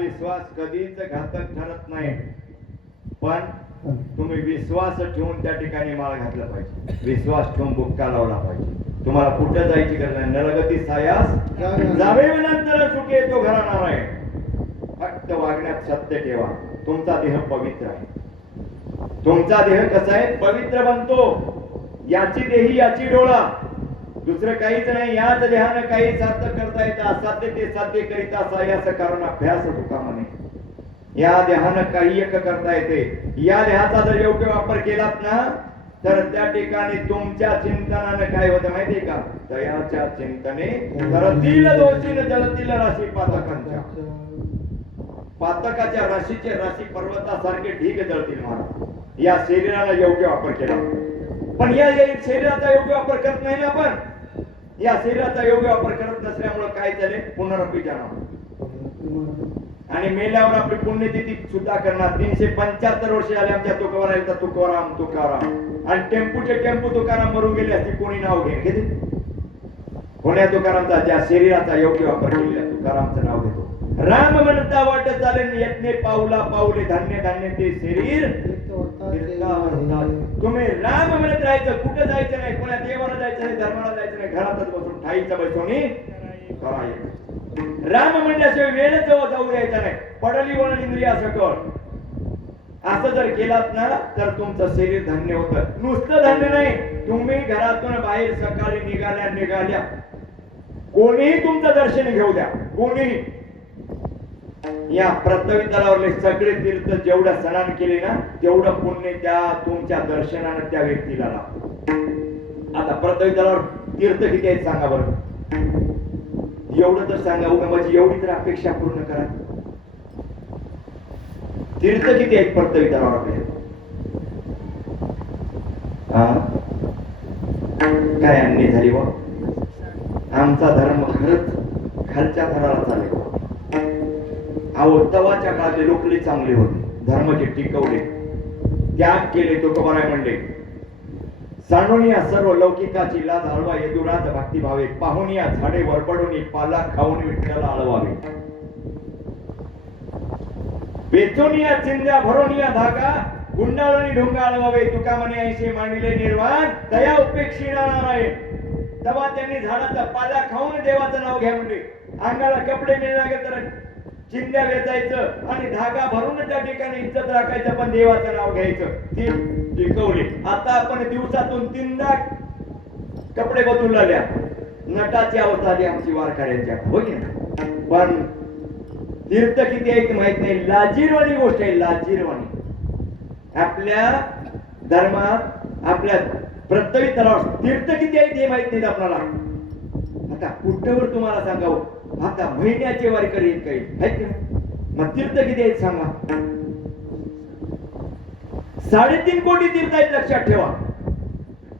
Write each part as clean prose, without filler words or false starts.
विश्वास कधीच घातक ठरत नाही, पण तुम्ही विश्वास ठेवून त्या ठिकाणी माळ घातला पाहिजे, विश्वास ठेवून बुक्का लावला पाहिजे. तुम्हाला कुठं जायची गरज नाही. नरगती सायास जावे नंतर सुखे तो घराणार आहे. फक्त वागण्यात सत्य ठेवा. तुमचा देह पवित्र आहे. तुमचा देह कसा आहे? पवित्र बनतो. याची देही याची डोळा, दुसरं काहीच नाही. याच देहानं काही साध्य करता येतं. असाध्य ते साध्य करीता असा याच कारण अभ्यास तुका म्हणे. या देहानं काही एक करता येते. या देहाचा जर योग्य वापर केलात ना तर त्या ठिकाणी तुमच्या चिंतनानं काय होतं माहितीये का? दयाच्या चिंतने करतील दोषीन जलतील राशी पातकांच्या. पातकाच्या राशीचे राशी पर्वतासारखे ढीग जळतील महाराज, या शरीराला योग्य वापर केला. पण या शरीराचा योग्य वापर करत नाही ना आपण. या शरीराचा योग्य वापर करत नसल्यामुळे काय झाले? पुनरपी जाणार. आणि मेल्यावर आपली पुण्यतिथी सुद्धा करणार. 375 वर्ष झाले आमच्या तुकोबाराचा तुकोराम तुकाराम. आणि टेम्पूचे टेम्पू तुकाराम मरून गेले असते, कोणी नाव घेते? कोण्या तुकारामचा? ज्या शरीराचा योग्य वापर केलेला तुकारामचं नाव घेतो. राम म्हणता वाट चालेल यत्ने पाऊला पाऊले धान्य धान्य ते शरीर. तुम्ही राम म्हणत राहायचं, कुठं जायचं नाही, कोणा देवाला जायचं नाही, धर्माला जायचं नाही, घरातच बसून ठाईचा बैसोनी करायचं. राम म्हणल्याशिवाय वेळच जाऊ द्यायचा नाही. पडली वळण इंद्रिया सकळ. असं जर केलात ना तर तुमचं शरीर धन्य होतं. नुसतं धन्य नाही, तुम्ही घरातून बाहेर सकाळी निघाल्या कोणीही तुमचं दर्शन घेऊ द्या, कोणीही. या प्रत्यवी तलावरले सगळे तीर्थ जेवढं स्नान केले ना तेवढं पुण्य त्या तुमच्या दर्शनानं त्या व्यक्तीला लागतं. आता प्रत्यवी तलावर तीर्थ किती आहेत सांगा बरं? एवढं तर सांगा. उगमाची एवढी तर अपेक्षा पूर्ण करा. तीर्थ किती आहेत प्रत्यवी तलावर? काय अन्य झाली व आमचा धर्म खरंच खालच्या थराला चालेल. तवाच्या काळातले लोकले चांगले होते, धर्माचे टिकवले, त्याग केले, तुकोबाराय म्हणले. सांडूनिया सर्व लौकिकाची लाज आळवा यदुराज भक्तिभावे पाहुनिया झाडे वरपडून पाला खाऊन विठ्ठलाला आळवावे वेचोनिया चिंध्या भरोनिया धागा गुंडाळणी ढोंगा आळवावे तुका म्हणे ऐशी मांडले निर्वाण दया उपेक्षिणा नारायण तेव्हा त्यांनी झाडाचा पाला खाऊन देवाचं नाव घ्या म्हणजे अंगाला कपडे मिळाले तर चिंध्या वेचायचं आणि धागा भरून त्या ठिकाणी इज्जत राखायचं पण देवाचं नाव घ्यायचं ती टिकवली आता आपण दिवसातून 3दा कपडे बदलून आल्या नटाची अवस्था आली आमची वारकऱ्यांच्या हो की नाही पण तीर्थ किती आहे माहित नाही लाजीरवाणी गोष्ट आहे लाजीरवाणी आपल्या धर्मात आपल्या प्रत्येक तलावात तीर्थ किती आहे हे माहित नाही आपल्याला आता कुठवर तुम्हाला सांगावं आता महिन्याचे वारकरी आहेत काही आहेत ना मग तीर्थ किती आहेत सांगा 3.5 कोटी तीर्थ आहेत लक्षात ठेवा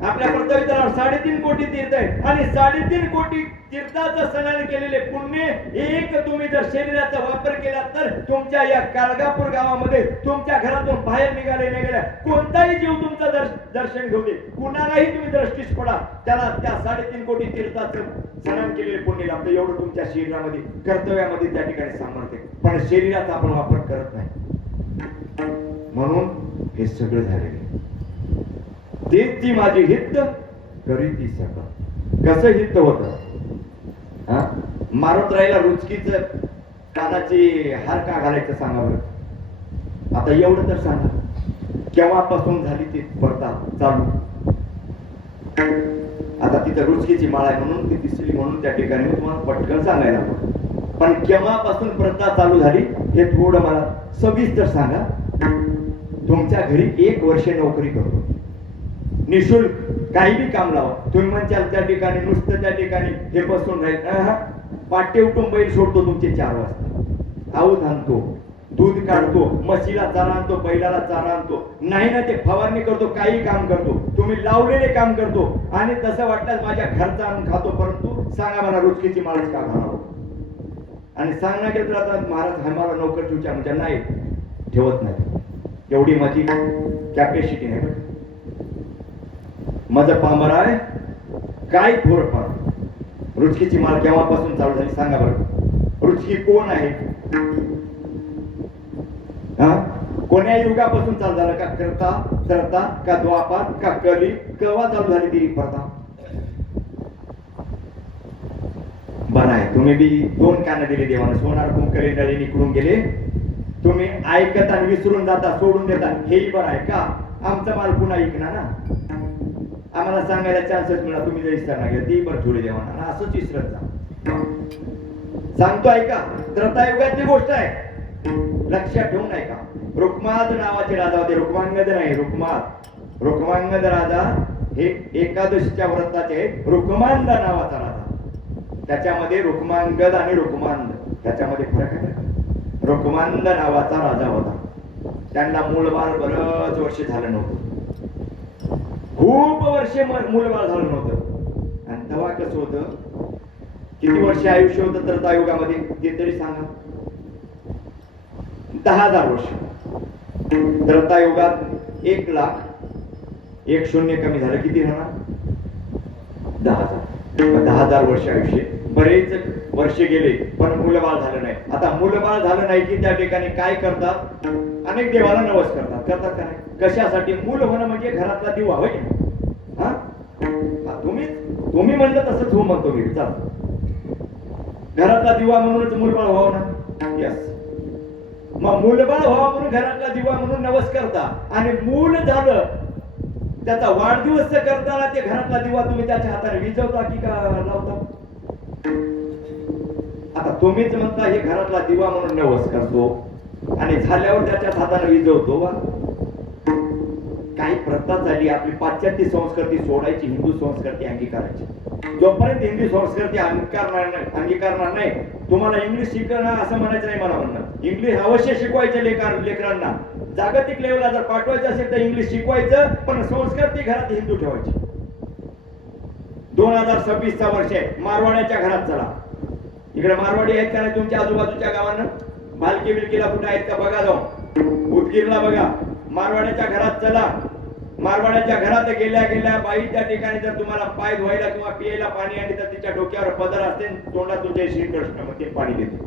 आपल्या प्रत्येक तलावात 3.5 कोटी तीर्थ आहेत आणि 3.5 कोटी तीर्थाचं स्नान केलेले पुण्य एक तुम्ही जर शरीराचा वापर केला तर तुमच्या या काळगापूर गावामध्ये तुमच्या घरातून बाहेर निघाले नाही गेल्या कोणताही जीव तुमचं दर्शन घेऊ दे कुणालाही तुम्ही दृष्टीस पडा त्याला त्या 3.5 कोटी तीर्थाचं स्नान केलेले पुण्य लागतं एवढं तुमच्या शरीरामध्ये कर्तव्यामध्ये त्या ठिकाणी सामर्थ्य पण शरीराचा आपण वापर करत नाही म्हणून हे सगळं झालेलं तेच ती माझी हित करी ती सगळं कसं हित होतं मारुत राहिला रुचकीच कानाची हार का घालायचं सांगा बरं आता एवढं तर सांगा केव्हापासून झाली ती प्रथा चालू आता तिथं रुचकीची माळ आहे म्हणून ती दिसली म्हणून त्या ठिकाणी तुम्हाला पटकन सांगायला पण केव्हापासून प्रथा चालू झाली हे थोडं मला सविस्तर सांगा तुमच्या घरी 1 वर्ष नोकरी करतो निशुल्क काही बी काम लावा तुम्ही म्हणशाल त्या ठिकाणी नुसतं त्या ठिकाणी हे बसून राहील पाटे उठून बैल सोडतो तुमचे 4 वाजता आऊत आणतो दूध काढतो म्हशीला चारा आणतो बैलाला चारा आणतो नाही ना ते फवारणी करतो काही काम करतो तुम्ही लावलेले काम करतो आणि तसं वाटलं माझ्या घरचा आणून खातो परंतु सांगा मला रोजकीची माळच का घालावं आणि सांगण्या गेलं तर आता महाराज आम्हाला नोकर ठेवच्या म्हणजे नाही ठेवत नाही एवढी माझी कॅपॅसिटी नाही माझं पामर आहे काय थोडंफार रुचकीची माळ केव्हापासून चालू झाली सांगा बरं रुचकी कोण आहे कोण्या युगापासून चालू झालं का करता तरता का द्वापार का कली केव्हा चालू झाली ती प्रथा बरं आहे तुम्ही बी 2 कान दिले देवाने सोनार कुंकले नळी निकडून गेले तुम्ही ऐकत आणि विसरून जाता सोडून देता हेही बरं आहे का आमचा माल पुन्हा ऐकणार ना आम्हाला सांगायला चान्सेस मिळाला तुम्ही जर विसरणार गेला ती बरं ठेवली देवाना असंच विसरत जा सांगतो ऐका त्रतायुगातली गोष्ट आहे लक्षात ठेवून ऐका रुक्माद नावाचे राजा होते रुक्मांगद नाही रुक्मांगद राजा हे एकादशीच्या व्रताचे रुक्मांद नावाचा राजा त्याच्यामध्ये रुक्मांगद आणि रुक्मांद त्याच्यामध्ये फरक आहे रुक्मांद नावाचा राजा होता त्यांना मूलबाळ बरंच वर्ष झालं नव्हतं खूप वर्षे मूलबाळ झालं नव्हतं आणि तेव्हा कसं होतं किती वर्ष आयुष्य होतं तर त्या युगामध्ये ते तरी सांगा 10,000 वर्ष त्रेता युगात 1,00,000 एक शून्य कमी झालं किती राहणार 10,000 10,000 वर्ष आयुष्य बरेच वर्ष गेले पण मूलबाळ झालं नाही आता मूलबाळ झालं नाही की त्या ठिकाणी काय करतात अनेक देवाला नवस करतात का नाही कशासाठी मूल होणं म्हणजे घरातला दिवा होय हा तुम्ही म्हणलं तसंच हो म्हणतो मी चाल घरातला दिवा म्हणूनच मूलबाळ व्हावं ना यस मग मूलबाळ व्हावं म्हणून घरातला दिवा म्हणून नवस करता आणि मूल झालं त्याचा वाढदिवस करताना ते घरातला दिवा तुम्ही त्याच्या हाताने विजवता की का लावता आता तुम्हीच म्हणता हे घरातला दिवा म्हणून नवस करतो आणि झाल्यावर त्याच्या हाताने विजवतो वा काही प्रथा झाली आपली पाश्चात्य संस्कृती सोडायची हिंदू संस्कृती अंगीकारायची जोपर्यंत हिंदू संस्कृती अंगीकारणार नाही तुम्हाला इंग्लिश शिकणं असं म्हणायचं नाही मला म्हणणं इंग्लिश अवश्य शिकवायचं लेकरांना जागतिक लेवलला जर पाठवायचं असेल तर इंग्लिश शिकवायचं पण संस्कृती घरात हिंदू ठेवायची 2026 चा वर्ष आहे मारवाड्याच्या घरात चला इकडे मारवाडी आहेत का नाही तुमच्या आजूबाजूच्या गावांना भालकी बिलकीला कुठे आहेत का बघा जाऊन उदगीरला बघा मारवाड्याच्या घरात चला मारवाड्याच्या घरात गेल्या गेल्या बाई त्या ठिकाणी जर तुम्हाला पाय धुवायला किंवा पियायला पाणी आणले तर तिच्या डोक्यावर पदर असते, तोंडातून जय श्रीकृष्ण मग ते पाणी देते.